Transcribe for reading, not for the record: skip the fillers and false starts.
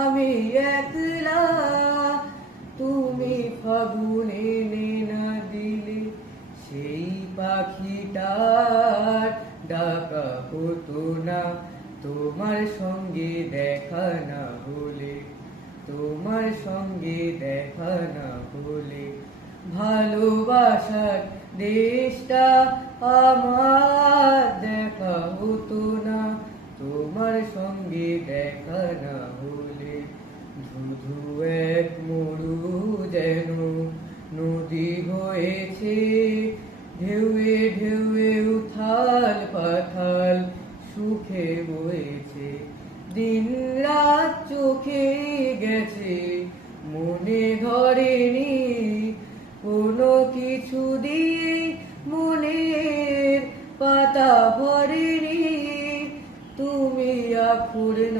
আমি একলা। তুমি ফাগুনে এনে না দিলে সেই পাখিটার ডাকা হতো না। তোমার সঙ্গে দেখা না হলে, তোমার সঙ্গে দেখা না হলে ভালোবাসার দেশটা আমার দেখা হতো না। তোমার সঙ্গে দেখা না হলে ধুধু এক মরু যেন নদী হয়েছে, ঢেউয়ে ঢেউয়ে উথাল পাথাল সুখে বয়েছে। দিন রাত চোখে গেছে, মনে ধরেনি কোনো কিছু দিয়ে, মনের পাতা ভরেনি। তুমি আকুল না